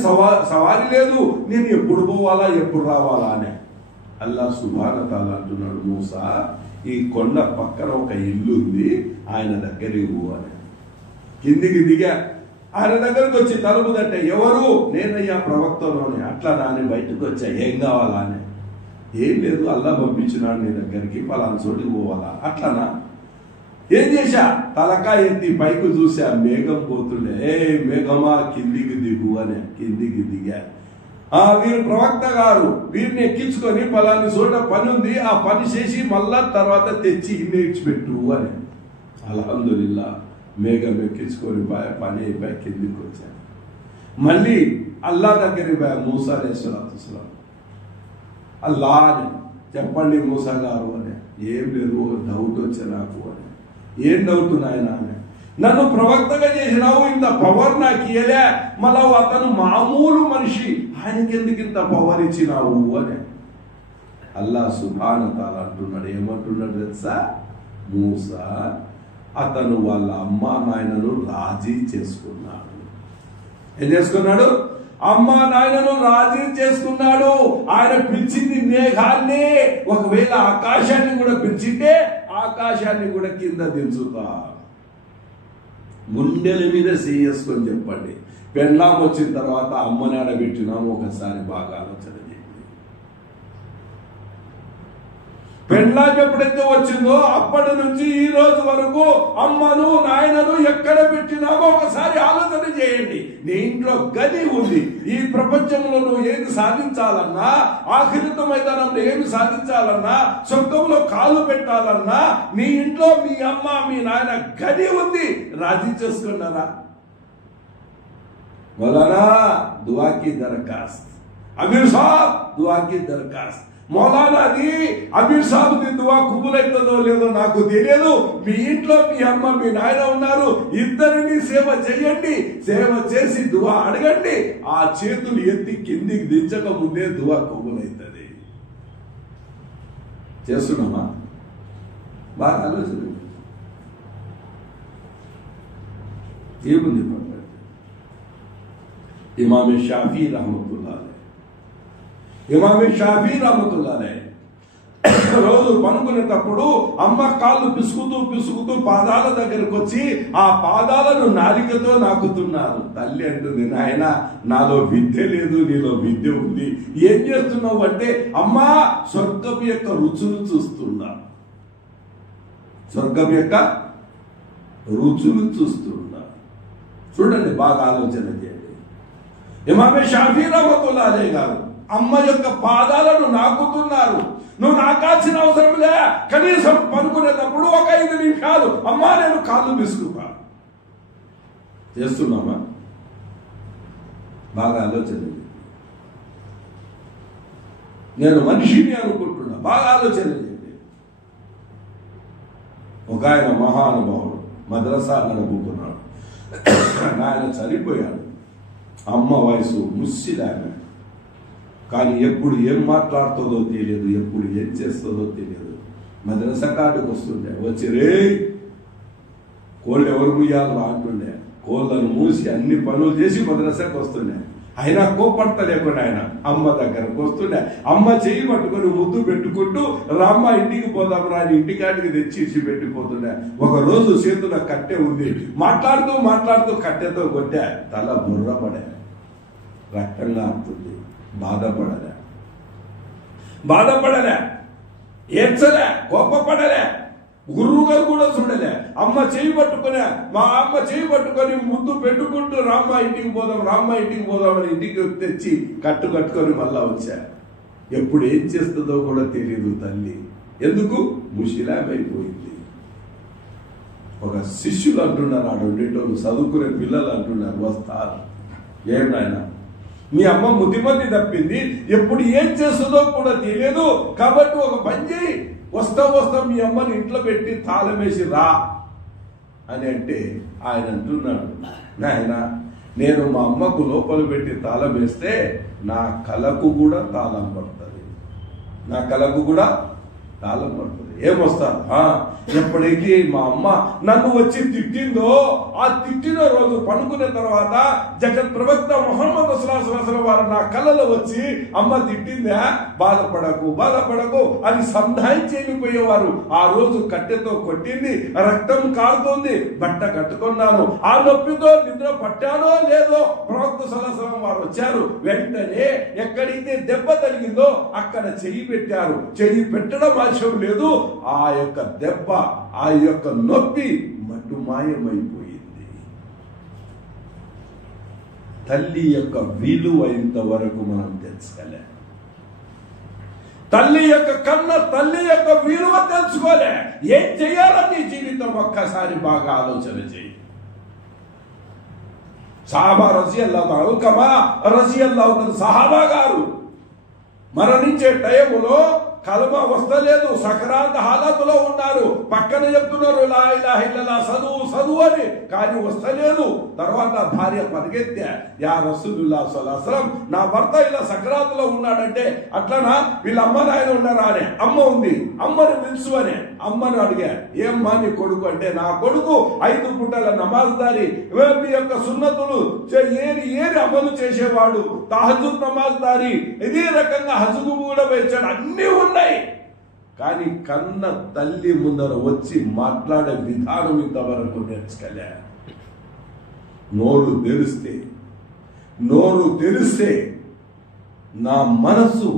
సవారీ లేదు, నేను ఎప్పుడు పోవాలా ఎప్పుడు రావాలా అని. అల్లాహ్ సుబ్హానహు తాలా అంటున్నాడు, మూసా ఈ కొండ పక్కన ఒక ఇల్లు ఉంది, ఆయన దగ్గరికి పోవాలి. కిందికి దిగా ఆయన దగ్గరకు వచ్చి తలుపు తట్టే, ఎవరు? నేనయ్యా ప్రవక్తలోనే. అట్లా నాని బయటకు వచ్చా, ఏం కావాలా అని. ఏం లేదు, అల్లాహ్ పంపించినాడు నీ దగ్గరికి, పలానా చోటికి పోవాలా. అట్లనా? ఏం చేశా? తలకా ఎత్తి పైకి చూసా, మేఘం పోతుండే. ఏ మేఘమా కిందికి దిగు అని. కిందికి దిగా. వీరు ప్రవక్త గారు, వీరిని ఎక్కించుకొని పలాని చోట పని ఉంది, ఆ పని చేసి మళ్ళా తర్వాత తెచ్చి ఇల్లు ఇచ్చిపెట్టు అని. అల్హమ్దులిల్లా మేఘం ఎక్కించుకొని పని అయిపోయి కిందికి వచ్చాను. మళ్ళీ అల్లాహ్ దగ్గరికి పోయా, మూసా అలైహిస్సలాం అల్లా అని. చెప్పండి మూసా గారు అని. ఏం లేదు, ఒక డౌట్ వచ్చా నాకు అని. ఏం డౌట్ నాయన అని. నన్ను ప్రవక్తగా చేసినావు, ఇంత పవర్ నాకు ఇయ్యలే, మళ్ళా అతను మామూలు మనిషి, ఆయనకి ఎందుకు ఇంత పవర్ ఇచ్చినావు అని. అల్లాహ్ సుబ్హానహు తాలా అంటున్నాడు, ఏమంటున్నాడు తెలుసా? మూసా అతను వాళ్ళ అమ్మా నాయనను రాజీ చేసుకున్నాడు. ఏం చేసుకున్నాడు? అమ్మా నాయనను రాజీ చేసుకున్నాడు. ఆయన పిలిచింది మేఘాన్ని, ఒకవేళ ఆకాశాన్ని కూడా పిలిచింటే ఆకాశాన్ని కూడా కింద దించుతా. గుండెల మీద చేసుకొని చెప్పండి, పెళ్ళాం వచ్చిన తర్వాత అమ్మని ఆడబెట్టినాము. ఒకసారి బాగా ఆలోచన చేయండి. పెళ్ళాం ఎప్పుడైతే వచ్చిందో అప్పటి నుంచి ఈ రోజు వరకు అమ్మను నాయనను ఎక్కడ పెట్టినామో ఒకసారి ఆలోచన చేయండి. నీ ఇంట్లో గది ఉంది. ఈ ప్రపంచంలో నువ్వు ఏది సాధించాలన్నా, ఆఖిరతు మైదానంలో ఏమి సాధించాలన్నా, స్వర్గంలో కాలు పెట్టాలన్నా, నీ ఇంట్లో మీ అమ్మ మీ నాయన గది ఉంది. రాజీ చేసుకున్నారా? మౌలానా दुआ की दरखास्त, अमीर साहब दुआ की दरखास्त. మౌలానాది అమీర్ సాబ్ ది దువా కబూల్ అవుతుందో లేదో నాకు తెలియదు. మీ ఇంట్లో మీ అమ్మ మీ నాయన ఉన్నారు, ఇద్దరిని సేవ చేయండి. సేవ చేసి దువా అడగండి. ఆ చేతులు ఎత్తి కిందికి దించక ముందే దువా కబూల్ అవుతుంది. చేస్తున్నామా? బాగా ఆలోచన ఏముంది? ఇమామే షాఫీ రహమతుల్లాహ్ రోజు పనుకునేటప్పుడు అమ్మ కాళ్ళు పిసుకుతూ పాదాల దగ్గరకు వచ్చి ఆ పాదాలను నాలికతో నాకుతున్నారు. తల్లి అంటుంది, నాయన నాలో విద్య లేదు, నీలో విద్య ఉంది. ఏం చేస్తున్నావు అంటే, అమ్మా స్వర్గం యొక్క రుచులు చూస్తున్నా. స్వర్గం యొక్క రుచులు చూస్తున్నా. చూడండి, బాగా ఆలోచన చేయండి. ఇమామే షాఫీ రహమతుల్లాహి అలైహి గారు అమ్మ యొక్క పాదాలను నాకుతున్నారు. నువ్వు నాకు కాల్సిన అవసరం లే, కనీసం పనుకునేటప్పుడు ఒక 5 నిమిషాలు అమ్మా నేను కాళ్ళు విసుకుతా చేస్తున్నామా? బాగా ఆలోచన. నేను మనిషిని అనుకుంటున్నా, బాగా ఆలోచన చేయండి. ఒక ఆయన మహానుభావుడు మద్రసా నడుపుతున్నాడు. ఆయన చనిపోయాడు. అమ్మ వయసు ముస్సిలామె, కానీ ఎప్పుడు ఏం మాట్లాడుతుందో తెలియదు, ఎప్పుడు ఏం చేస్తుందో తెలియదు. మద్రసా కాటుకు వస్తుండే, వచ్చి రే కోళ్ళు ఎవరు ముయ్యాలో అంటుండే. కోళ్ళను మూసి అన్ని పనులు చేసి మద్రసాకు వస్తుండే. అయినా కోపడతలేకుండా ఆయన అమ్మ దగ్గరకు వస్తుండే. అమ్మ చెయ్యి పట్టుకొని ముద్దు పెట్టుకుంటూ రామ్మ ఇంటికి పోదాం రా అని ఇంటికాడికి తెచ్చి పెట్టిపోతుండే. ఒక రోజు చేతుల కట్టె ఉంది, మాట్లాడుతూ మాట్లాడుతూ కట్టెతో కొట్టా, తల బుర్రపడా, రక్తంగా అవుతుంది. బాధపడలే, ఏడ్చలే, కోపపడలే. గురువు గారు కూడా చూడలే. అమ్మ చేయి పట్టుకునే, మా అమ్మ చేయి పట్టుకొని ముద్దు పెట్టుకుంటూ రామ్మ ఇంటికి పోదాం అని ఇంటికి తెచ్చి కట్టుకొని మళ్ళా వచ్చా. ఎప్పుడు ఏం చేస్తుందో కూడా తెలియదు తల్లి. ఎందుకు? ముషిలామైపోయింది. ఒక శిష్యులు అంటున్నారు, ఆడ ఉండేటోళ్ళు చదువుకునే పిల్లలు అంటున్నారు, వస్తారు. ఏం నాయన మీ అమ్మ ముద్దిమంది తప్పింది, ఎప్పుడు ఏం చేస్తుందో కూడా తెలియదు, కాబట్టి ఒక పని చేయి, వస్తా మీ అమ్మని ఇంట్లో పెట్టి తాళం వేసి రా అని అంటే ఆయన అంటున్నాడు, నాయన నేను మా అమ్మకు లోపల పెట్టి తాళం వేస్తే నా కళకు కూడా తాళం పడుతుంది, ఏమొస్తారు? ఎప్పుడైతే మా అమ్మ నన్ను వచ్చి తిట్టిందో, ఆ తిట్టిన రోజు పనుకునే తర్వాత జగత్ ప్రవక్త ముహమ్మద్ సల్లల్లాహు అలైహి వసల్లం వారు నా కళ్ళలో వచ్చి అమ్మ తిట్టిందా, బాధపడకు అని సంధాయించి వెళ్ళిపోయేవారు. ఆ రోజు కట్టెతో కొట్టింది, రక్తం కారుతోంది, బట్ట కట్టుకున్నాను. ఆ నొప్పితో నిద్ర పట్టానో లేదో ప్రవక్త సల్లల్లాహు అలైహి వసల్లం వారు వచ్చారు. వెంటనే ఎక్కడైతే దెబ్బ తగిలిందో అక్కడ చెయ్యి పెట్టారు. చెయ్యి పెట్టడం ఆశయం లేదు, ఆ యొక్క దెబ్బ, ఆ యొక్క నొప్పి మటుమాయమైపోయింది. తల్లి యొక్క విలువ ఇంతవరకు మనం తెలుసుకోలే. తల్లి యొక్క విలువ తెలుసుకోలే. ఏం చెయ్యాలని జీవితం ఒక్కసారి బాగా ఆలోచన చేయి. సహాబా రజియల్లాహు అన్హు సహాబా గారు మరణించే టైములో కలమ వస్తలేదు, సకరాంత హాలతులో ఉన్నారు. పక్కన చెప్తున్నారు లా ఇలాహ ఇల్లల్లాహ్ చదువు అని, కానీ వస్తలేదు. తర్వాత భార్య పరిగెత్తా, యా రసూలుల్లాహ్ సల్లల్లాహు అలైహి వసల్లం నా భర్త ఇలా సకరాతులో ఉన్నాడంటే, అట్లనా వీళ్ళ అమ్మ నాయన ఉన్నారా అని. అమ్మ ఉంది, అమ్మని పిలుసు అని అమ్మను అడిగా. ఏమ్మా నీ కొడుకు అంటే, నా కొడుకు 5 పూటల నమాజ్దారి, మీ యొక్క సున్నతులు ఏరి అమలు చేసేవాడు, తహజ్జుద్ నమాజ్దారి, ఇదే రకంగా హజ్కు కూడా వేచాడు, అన్ని ఉన్నాయి. కానీ కన్న తల్లి ముందర వచ్చి మాట్లాడే విధానం ఇంతవరకు నేర్చుకోలే. నోరు తెరిస్తే నా మనసు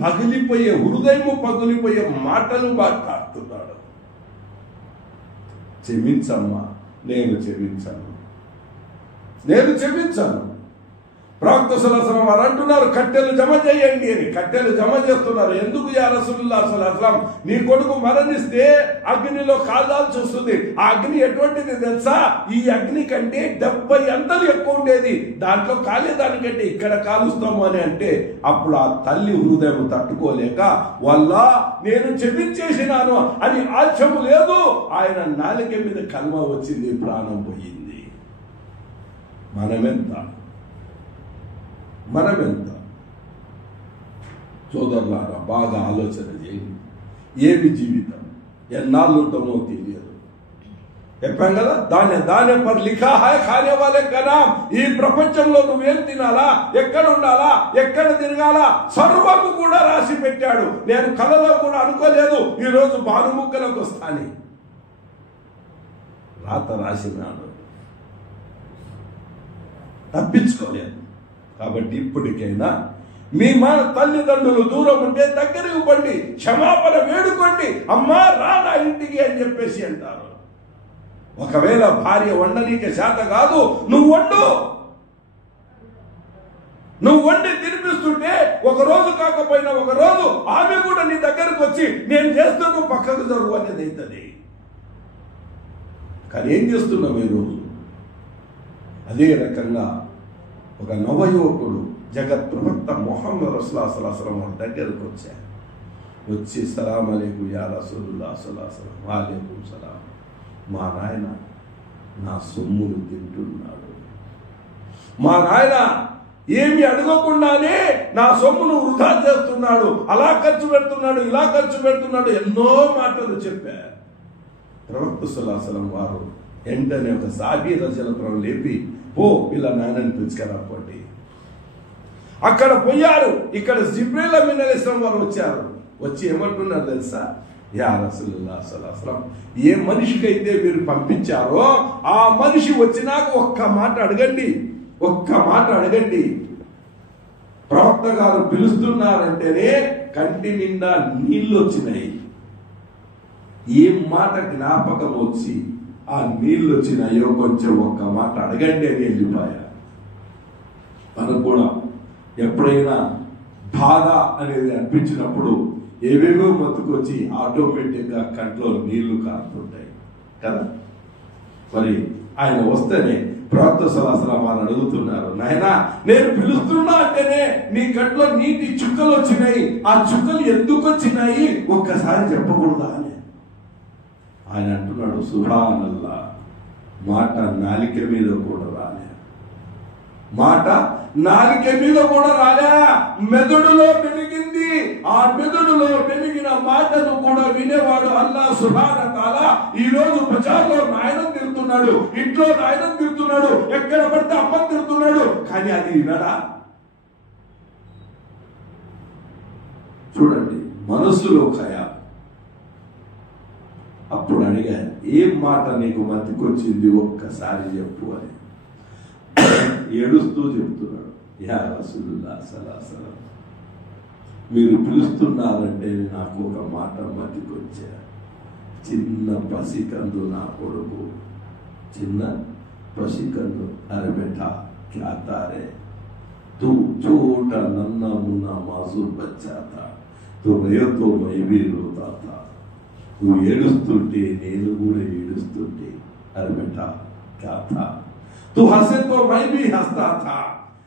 పగిలిపోయే, హృదయము పగిలిపోయే మాటలు మాట్లాడుతున్నాడు. క్షమించమ్మా, నేను క్షమించాను. ప్రవక్త సల్లల్లాహు అలైహి వసల్లం వారు అంటున్నారు, కట్టెలు జమ చేయండి అని. కట్టెలు జమ చేస్తున్నారు. ఎందుకు యా రసూలుల్లాహ్ సల్లల్లాహు అలైహి వసల్లం, నీ కొడుకు మరణిస్తే అగ్నిలో కాల్చాల్సి వస్తుంది. ఆ అగ్ని ఎటువంటిది తెలుసా? ఈ అగ్ని కంటే 70 అంతలు ఎక్కువ ఉండేది, దాంట్లో కాలేదానికంటే ఇక్కడ కాలుస్తాము అని అంటే, అప్పుడు ఆ తల్లి హృదయం తట్టుకోలేక వల్లా నేను క్షమించేసినాను అని ఆశము లేదు, ఆయన నాలుక మీద కల్మ వచ్చింది, ప్రాణం పోయింది. మనమెంత సోదరులారా, బాగా ఆలోచన చేయండి. ఏమి జీవితం, ఎన్నాళ్ళు ఉంటామో తెలియదు. చెప్పాం కదా, దానే పర్ లిఖా హై ఖానే వాలే కా నామ్. ఈ ప్రపంచంలో నువ్వేం తినాలా, ఎక్కడ ఉండాలా, ఎక్కడ తిరగాలా, సర్వము కూడా రాసి పెట్టాడు. నేను కలలో కూడా అనుకోలేదు ఈ రోజు భానుముక్కలకు వస్తాని. రాత రాసినాడు, తప్పించుకోలేదు. కాబట్టి ఇప్పటికైనా మీ తల్లిదండ్రులు దూరం ఉంటే దగ్గరికి పండి, క్షమాపణ వేడుకోండి. అమ్మా రా నా ఇంటికి అని చెప్పేసి అంటారు. ఒకవేళ భార్య వండనీకి చేత కాదు, నువ్వు వండు. నువ్వు వండి తినిపిస్తుంటే ఒక రోజు కాకపోయినా ఒక రోజు ఆమె కూడా నీ దగ్గరకు వచ్చి నేను చేస్తా, నువ్వు పక్కకు జరుగు అనేది అవుతుంది. కానీ ఏం చేస్తున్నావు ఈరోజు? అదే రకంగా ఒక నవయువకుడు జగత్ ప్రవక్త మొహమ్మద్ రసూలుల్లాహి సల్లల్లాహు అలైహి వసల్లం దగ్గరకు వచ్చి సలాం అలైకుం యా రసూలుల్లాహ్ సల్లల్లాహు అలైహి వసల్లం. వాలేకుం సలాం. మా నాయన నా సొమ్ములు తింటున్నాడు, మా నాయన ఏమి అడగకుండానే నా సొమ్మును వృధా చేస్తున్నాడు, అలా ఖర్చు పెడుతున్నాడు, ఇలా ఖర్చు పెడుతున్నాడు, ఎన్నో మాటలు చెప్పారు. ప్రవక్త సల్లల్లాహు అలైహి వసల్లం వారు వెంటనే ఒక సాబీ రజలపురం లేపి, పో ఇలా నాయనని పిలుచుకురాపోండి. అక్కడ పోయారు. ఇక్కడ జిబ్రీల్ అమీన్ అలైహిస్సలాం వారు వచ్చారు. వచ్చి ఏమంటున్నారు తెలుసా? యా రసూలుల్లాహి సల్లల్లాహు అలైహి వసల్లం, ఏ మనిషికైతే మీరు పంపించారో ఆ మనిషి వచ్చినాక ఒక్క మాట అడగండి, ఒక్క మాట అడగండి. ప్రవక్త గారు పిలుస్తున్నారంటేనే కంటి నిండా నీళ్లు వచ్చినాయి. ఏ మాట జ్ఞాపకం వచ్చి ఆ నీళ్లు వచ్చినాయో కొంచెం ఒక్క మాట అడగండి అని వెళ్ళిపోయా. మనకు కూడా ఎప్పుడైనా బాధ అనేది అనిపించినప్పుడు ఏవేవో మత్తుకొచ్చి ఆటోమేటిక్గా కంట్లో నీళ్లు కారుతుంటాయి కదా. మరి ఆయన వస్తేనే ప్రవక్త సల్లల్లాహు అలైహి వసల్లం వారు అడుగుతున్నారు, నాయనా నేను పిలుస్తున్నా అంటేనే నీ కంట్లో నీటి చుక్కలు వచ్చినాయి, ఆ చుక్కలు ఎందుకు వచ్చినాయి ఒక్కసారి చెప్పకూడదా అని. ఆయన అంటున్నాడు, సుబ్హానల్లాహ్, మాట నాలిక మీద కూడా రాలే, మాట నాలిక మీద కూడా రాలే, మెదడులో పెరిగింది. ఆ మెదడులో పెరిగిన మాటను కూడా వినేవాడు అల్లాహ్ సుబ్హానహు వ తఆలా. ఈ రోజు బజార్లో నాయనం తిరుగుతున్నాడు, ఇంట్లో నాయనం తిరుగుతున్నాడు, ఎక్కడ పడితే అమ్మని తిరుగుతున్నాడు, కానీ అది వినడా? చూడండి, మనసులో ఖయా. అప్పుడు అడిగా, ఏం మాట నీకు మతికొచ్చింది ఒక్కసారి చెప్పు అని. ఏడుస్తూ చెప్తున్నాడు, యా రసూలుల్లాహి సల్లల్లాహు అలైహి వసల్లం, మీరు పిలుస్తున్నారంటే నాకు ఒక మాట మతికొచ్చా. చిన్న పసికందు నా కొడుకు, చిన్న పసికందు, అరే బేటా క్యా తారే తూ చోట నన్న మున్న మాజూర్ బచ్చా తా తో రేతో మైబీ రోతా తా. నువ్వు ఏడుస్తుంటే నేను కూడా ఏడుస్తుంటే, అరే బేటా క్యా తా तू हंसे तो मैं भी हंसता था,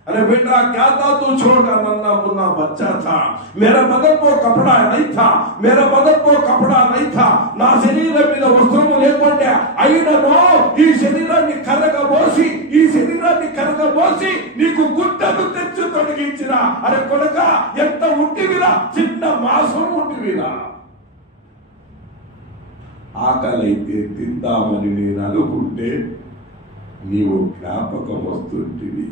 अरे बेटा क्या था तू छोटा नन्ना मुन्ना बच्चा था, मेरा बदन को कपड़ा नहीं था, मेरा बदन को कपड़ा नहीं था, నా శరీరం మీద వస్త్రము లేకుంటే అయినను ఈ శరీరాన్ని కరగబోసి, ఈ శరీరాన్ని కరగబోసి నీకు గుడ్డను తెచ్చి తొడిగించిన, అరే కొడుక ఎంత ఉంటివిరా, చిన్న మాసం ఉంటివిరా. ఆకలైతే తిందామని నేను అనుకుంటే నీవు జ్ఞాపకం వస్తుంటివి,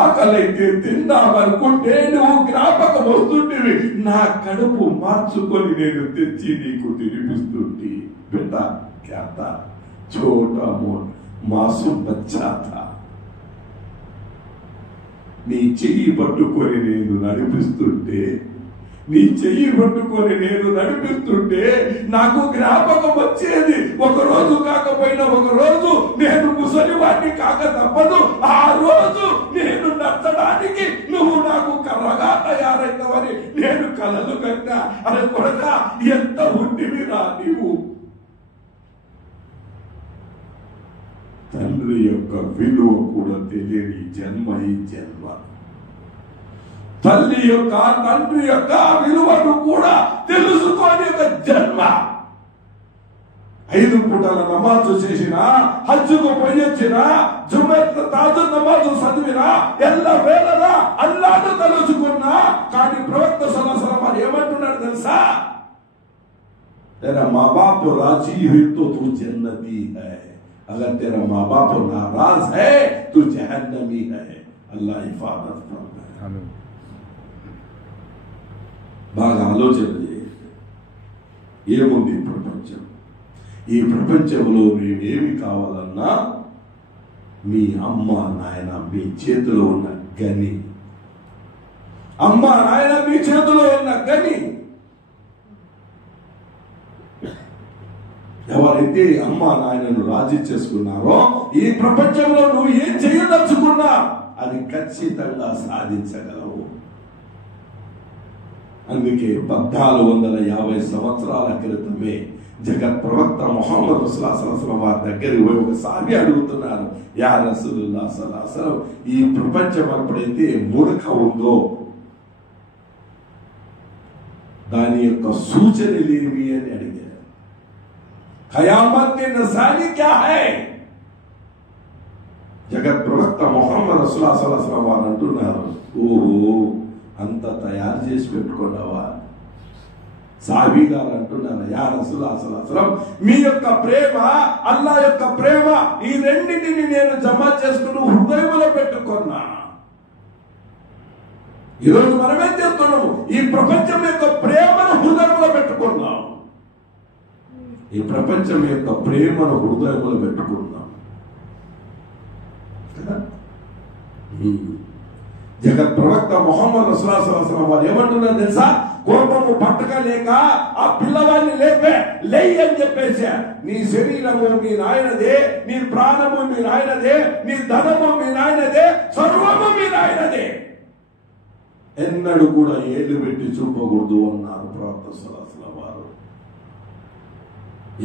ఆకలైతే తిందామనుకుంటే నువ్వు జ్ఞాపకం వస్తుంటివి. నా కడుపు మార్చుకొని నేను తెచ్చి నీకు తినిపిస్తుంటి. బేటా క్యా తా చోటా మోట్ మాసూమ్ బచ్చా థా. నీ చెయ్యి పట్టుకొని నేను నడిపిస్తుంటే, నీ చెయ్యి పట్టుకొని నేను నడిపిస్తుంటే నాకు జ్ఞాపకం వచ్చేది. ఒక రోజు కాకపోయినా ఒక రోజు నేను ముసలివాడిని కాక తప్పదు. ఆ రోజు నేను నచ్చడానికి నువ్వు నాకు కర్రగా తయారైనవని నేను కలలు కన్నా. అరే కొడక ఎంత ఉంటివిరా నీవు. తండ్రి యొక్క విలువ కూడా తెలియని జన్మ ఈ జన్మ. తల్లి యొక్క తండ్రి యొక్క విలువను కూడా తెలుసుకోని ఒక జన్మ. 5 పూటల నమాజు చేసిన, హజ్జుకు పోయొచ్చిన, జుమ్మత్ తాజు నమాజు చదివినా, ఎల్ల వేళలా అల్లాహ్ను తలుచుకున్నా, కానీ ప్రవక్త సల్లల్లాహు అలైహి వసల్లం ఏమంటున్నాడు తెలుసా? तेरा माँ बाप राजी हुई तो तू जन्नती है, अगर तेरा माँ बाप नाराज है तो जहन्नमी है. अल्लाह हिफाजत फरमाए. आमीन. బాగా ఆలోచన చేయండి. ఏముంది ప్రపంచం? ఈ ప్రపంచంలో మేమేమి కావాలన్నా మీ అమ్మ నాయన మీ చేతిలో ఉన్న గని, అమ్మ నాయన మీ చేతిలో ఉన్న గని. ఎవరైతే అమ్మ నాయనను రాజీ చేసుకున్నారో ఈ ప్రపంచంలో నువ్వు ఏం చేయదలుచుకున్నా అది ఖచ్చితంగా సాధించగలవు. అందుకే 1450 సంవత్సరాల క్రితమే జగత్ ప్రవక్త ముహమ్మద్ రసూలుల్లాహి సల్లల్లాహు అలైహి వసల్లం వారి దగ్గరికి పోయి ఒకసారి అడుగుతున్నారు, యా రసూలుల్లాహ్ సల్లల్లాహు అలైహి వసల్లం, ఈ ప్రపంచం ఎప్పుడైతే ముడక ఉందో దాని యొక్క సూచనలేవి అని అడిగారు. ఖయామత్ కే నిశానీ క్యా హై? జగత్ ప్రవక్త ముహమ్మద్ రసూలుల్లాహి సల్లల్లాహు అలైహి వసల్లం వారు అంటున్నారు, ఓహో అంత తయారు చేసి పెట్టుకున్నావా? సాహబీ గారు అంటున్నారు, యా రసూలుల్లాహి సల్లల్లాహు అలైహి వసల్లం, మీ యొక్క ప్రేమ, అల్లాహ్ యొక్క ప్రేమ, ఈ రెండింటిని నేను జమ చేసుకుని హృదయంలో పెట్టుకున్నా. ఈరోజు మనమేం చేస్తున్నాము? ఈ ప్రపంచం యొక్క ప్రేమను హృదయంలో పెట్టుకున్నాం. ఈ ప్రపంచం యొక్క ప్రేమను హృదయంలో పెట్టుకున్నాం కదా. జగత్ ప్రవక్త ముహమ్మద్ రసూలుల్లాహి సల్లల్లాహు అలైహి వసల్లం వారు ఏమంటున్నారు తెలుసా? కోపము పట్టకలేక ఆ పిల్లవాడిని లేయి అని చెప్పేసి, నీ శరీరము మీ నాయనదే, నీ ప్రాణము మీ నాయనదే, నీ ధనము మీ నాయనదే, సర్వము మీ నాయనదే, ఎన్నడూ కూడా ఏళ్ళు పెట్టి చూపకూడదు అన్నారు ప్రవక్త సల్లల్లాహు అలైహి వసల్లం వారు.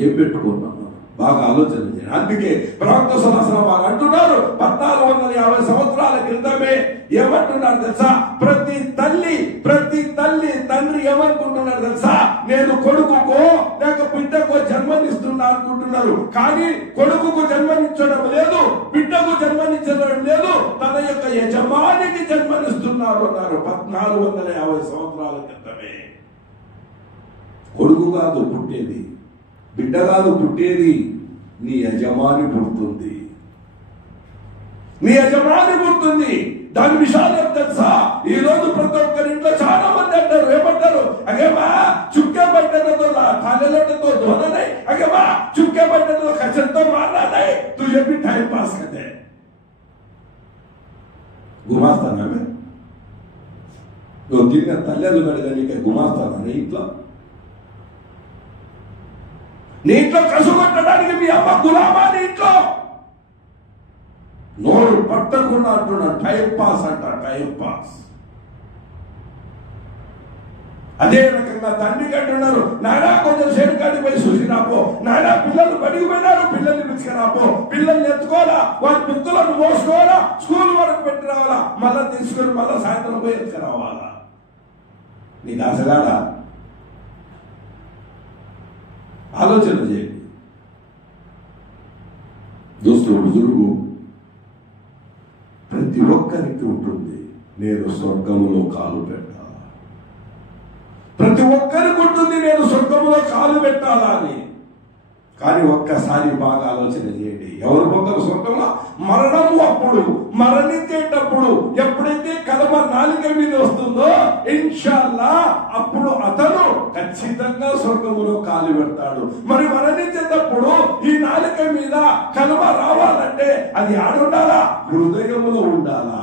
ఏం పెట్టుకున్నాం? బాగా ఆలోచన చేయండి. అందుకే ప్రవక్త సల్లల్లాహు అలైహి వసల్లం వారు అంటున్నారు, 1450 సంవత్సరాల క్రితమే ఏమంటున్నారు తెలుసా? ప్రతి తల్లి తండ్రి ఏమనుకుంటున్నారు తెలుసా? నేను కొడుకుకో లేక బిడ్డకో జన్మనిస్తున్నా అనుకుంటున్నారు. కానీ కొడుకుకు జన్మనిచ్చడం లేదు, బిడ్డకు జన్మనిచ్చడం లేదు, తన యొక్క యజమానికి జన్మనిస్తున్నారు అన్నారు 1450 సంవత్సరాల క్రితమే. కొడుకు కాదు పుట్టేది, బిడ్డ కాదు పుట్టేది, నీ యజమాని పుడుతుంది. నీ యజమాని పుడుతుంది. దాని విషయాలు తెలుసా? ఈ రోజు ప్రతి ఒక్కరి ఇంట్లో చాలా మంది అంటారు, ఏమంటారు? అగేమా చుక్కే బట్టలతో కాలేలతో ధోనై, అగేమా చుక్కే బట్టలతో కచంతో మారనా तुझे भी टाइम पास करते हैं. గుమాస్తానా? నువ్వు తిరిగిన తల్లి కానీ గుమాస్తానా? నీ ఇంట్లో కసుగొట్టడానికి మీ అమ్మ గులామా? నీ ఇంట్లో నోరు పట్టకుండా అంటున్నా టైం పాస్ అంట, టైం పాస్. అదే రకంగా తండ్రికి అంటున్నారు, నాయనా కొంచెం సేపు కాడికి పోయి చూసి రాపో, నాయనా పిల్లలు బడికి పోయినారు, పిల్లల్ని పిలుచుకురాపో, పిల్లల్ని ఎత్తుకోవాలా, వాళ్ళ బుక్కులను మోసుకోవాలా, స్కూల్ వరకు పెట్టి రావాలా, మళ్ళా తీసుకొని మళ్ళా సాయంత్రం పోయి ఎత్తుకురావాలా. నీకు ఆశగాడా? ఆలోచన చేయండి దోస్తులు. బుజుర్గు ప్రతి ఒక్కరికి ఉంటుంది, నేను స్వర్గములో కాలు పెట్టాలా. ప్రతి ఒక్కరికి ఉంటుంది, నేను స్వర్గములో కాలు పెట్టాలా అని. కానీ ఒక్కసారి బాగా ఆలోచన చేయండి, ఎవరు పోతారు స్వర్గంలో? మరణము అప్పుడు, మరణించేటప్పుడు ఎప్పుడైతే కలమ నాలుక మీద వస్తుందో ఇన్షాల్లా అప్పుడు అతను ఖచ్చితంగా స్వర్గములో కాలు పెడతాడు. మరి మరణించేటప్పుడు ఈ నాలుక మీద కలమ రావాలంటే అది ఆడుండాలా? హృదయములో ఉండాలా?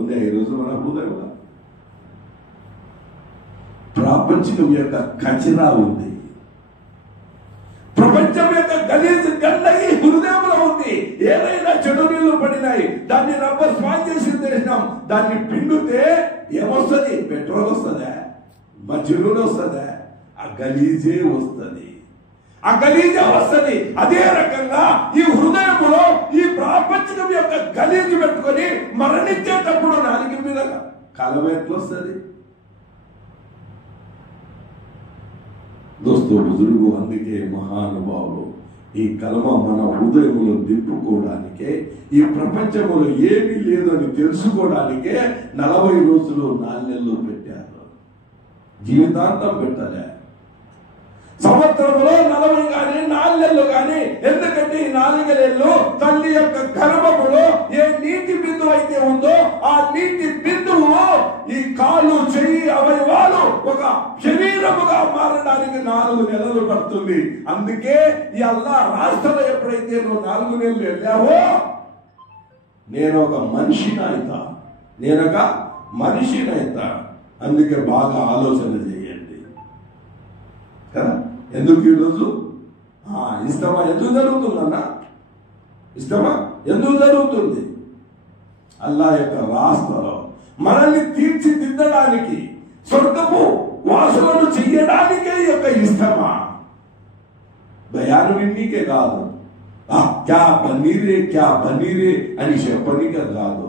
ఉందా ఈరోజు మన హృదయంలో? ప్రాపంచికం యొక్క కచరా ఉంది, ప్రపంచం యొక్క గలీజ్ గందగి హృదయంలో ఉంది. ఏదైనా చెడు నీళ్లు పడినాయి, దాన్ని రబ్బర్ స్పాంజ్ చేసి తెచ్చినాం, దాన్ని పిండితే ఏమొస్తుంది? పెట్రోల్ వస్తుందా? మంచి నూనె వస్తుందా? ఆ గలీజే వస్తుంది, ఆ గలీజే వస్తుంది. అదే రకంగా ఈ హృదయంలో ఈ ప్రాపంచకం యొక్క గలీజు పెట్టుకొని మరణించేటప్పుడు నాలుగు మీద కలమ ఎట్లా వస్తుంది? దోస్తు బుజుర్గు, అందుకే మహానుభావులు ఈ కలమ మన హృదయంలో దింపుకోవడానికే, ఈ ప్రపంచంలో ఏమీ లేదని తెలుసుకోవడానికే 40 రోజులు 4 నెలలు పెట్టారు. జీవితాంతం పెట్టలే, సంవత్సరంలో 40 కానీ 4 నెలలు కానీ. ఎందుకంటే ఈ 4 నెలలు తల్లి యొక్క గర్భములో ఏ నీటి బిందువు అయితే ఉందో ఆ నీటి బిందువు ఈ కాలు, చెయ్యి, అవయవాలు ఒక శరీరముగా మారడానికి 4 నెలలు పడుతుంది. అందుకే ఈ అల్లాహ్ రాష్ట్రంలో ఎప్పుడైతే నువ్వు 4 నెలలు వెళ్ళావో, నేను ఒక మనిషినైతా, నేనొక మనిషినైతా. అందుకే బాగా ఆలోచన చేయండి కదా. ఎందుకు ఈరోజు ఇష్టమా? ఎందుకు జరుగుతుందన్నా? ఇష్టమా? ఎందుకు జరుగుతుంది? అల్లా యొక్క రాస్తలో మనల్ని తీర్చిదిద్దడానికి, స్వర్గపు వాసులను చెయ్యడానికే యొక్క ఇష్టమా? బయాను విన్నీకే కాదు, క్యా బనీరే క్యా బనీరే అని చెప్పనీకే కాదు,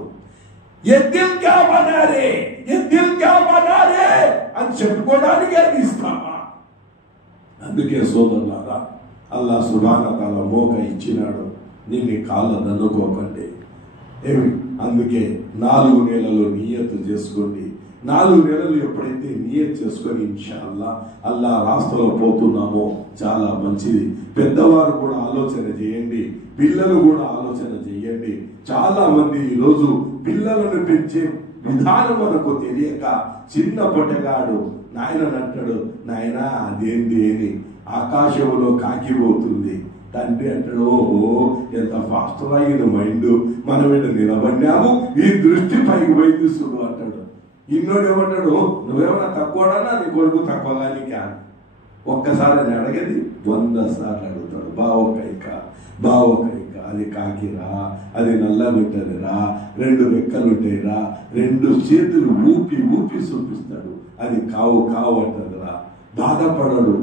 ఏ దిల్ క్యా బనారే, ఏ దిల్ క్యా బనారే అని చెప్పుకోవడానికే ఇష్టమా? అందుకే సోదరులారా, అల్లా సుబ్హానహు వ తఆలా మోక ఇచ్చినాడు, నిన్ను కాళ్ళ దన్నుకోకండి. ఏమి అందుకే 4 నెలలు నియత్ చేసుకోండి. 4 నెలలు ఎప్పుడైతే నియత్ చేసుకొని ఇన్షాల్లా అల్లా రాస్తలో పోతున్నామో చాలా మంచిది. పెద్దవారు కూడా ఆలోచన చేయండి, పిల్లలు కూడా ఆలోచన చేయండి. చాలా మంది ఈరోజు పిల్లలను పెంచే విధానం మనకు తెలియక చిన్న పొట్టగాడు నాయనంటాడు, నాయన అదేంది అని ఆకాశంలో కాకిపోతుంది. తండ్రి అంటాడు, ఓహో ఎంత ఫాస్ట్ అయిన మైండ్, మనం ఇక్కడ నిలబడినాము, ఈ దృష్టి పైకి పోయింది చూడు అంటాడు. ఇన్నోడు ఏమంటాడు, నువ్వేమన్నా తక్కువడానా, నీ కొడుకు తక్కువగాని కాదు. ఒక్కసారి అని అడగది 100 సార్లు అడుగుతాడు. బావో కైక అది కాకిరా, అది నల్లగా ఉంటుందిరా, 2 రెక్కలు ఉంటాయిరా, 2 చేతులు ఊపి ఊపి చూపిస్తాడు, అది కావు అంటదిరా. బాధపడడు,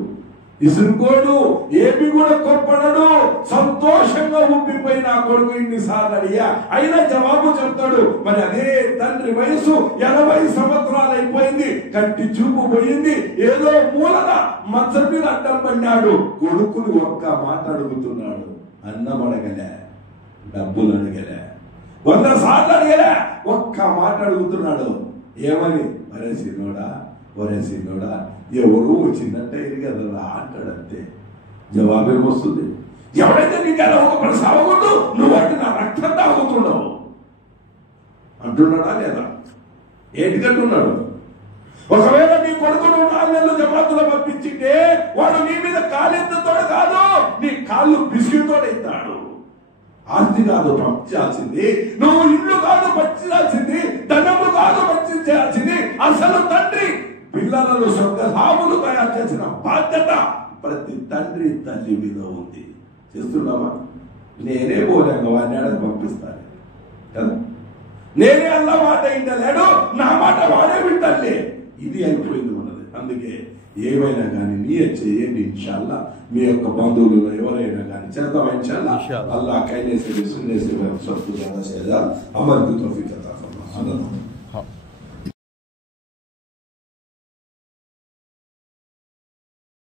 ఇసురుకోడు, ఏమి కూడా కోప్పడడు, సంతోషంగా ఊపిపోయి నా కొడుకు ఇన్నిసార్లు అడిగా అయినా జవాబు చెప్తాడు. మరి అదే తండ్రి వయసు 80 సంవత్సరాలు అయిపోయింది, కంటి చూపు పోయింది, ఏదో మూలన మంచం మీద అడ్డం పడినాడు. కొడుకుని ఒక్క మాట అడుగుతున్నాడు, అన్నం అడగలే, డబ్బులు అడగలే, 100 సార్లు అడగలే, ఒక్క మాట అడుగుతున్నాడు. ఏమని? ఒరే సిన్నోడా ఎవరు వచ్చిందంటే ఇది కదరా అంటాడంతే. జవాబేమొస్తుంది? ఎవడైతే నీకు ఎలా ఒకటి సాగకూడదు, నువ్వు అంటే నా రక్తం తాగుతున్నావు అంటున్నాడా లేదా? ఏంటికంటున్నాడు? ఒకవేళ నీ కొడుకును 4 నెలలు జమాతులో పంపించింటే వాడు నీ మీద కాలెత్తతోడు కాదు, నీ కాళ్ళు బిస్కెట్తోడైతాడు. ఆస్తి కాదు పంపించాల్సింది, నువ్వు ఇల్లు కాదు పంచాల్సింది, ధనము కాదు పంచాల్సింది. అసలు తండ్రి పిల్లలను స్వర్గధాములు తయారు చేసిన బాధ్యత ప్రతి తండ్రి తల్లి మీద ఉంది. చేస్తున్నావా? నేనే పోలేక వాడిని ఆడని పంపిస్తాను కదా, నేనే అల్లా మాట వింటలేడు, నా మాట వాడే వింటలే. ఇది అయిపోయింది మనది. అందుకే ఏమైనా కానీ నియత్ చేయండి. ఇన్షాల్లా మీ యొక్క బంధువులు ఎవరైనా కానీ చేద్దాం. ఇన్షాల్లా అల్లా కైనే से सुनने से सब कुछ ज्यादा से ज्यादा अमल की तौफीक अता फरमाए।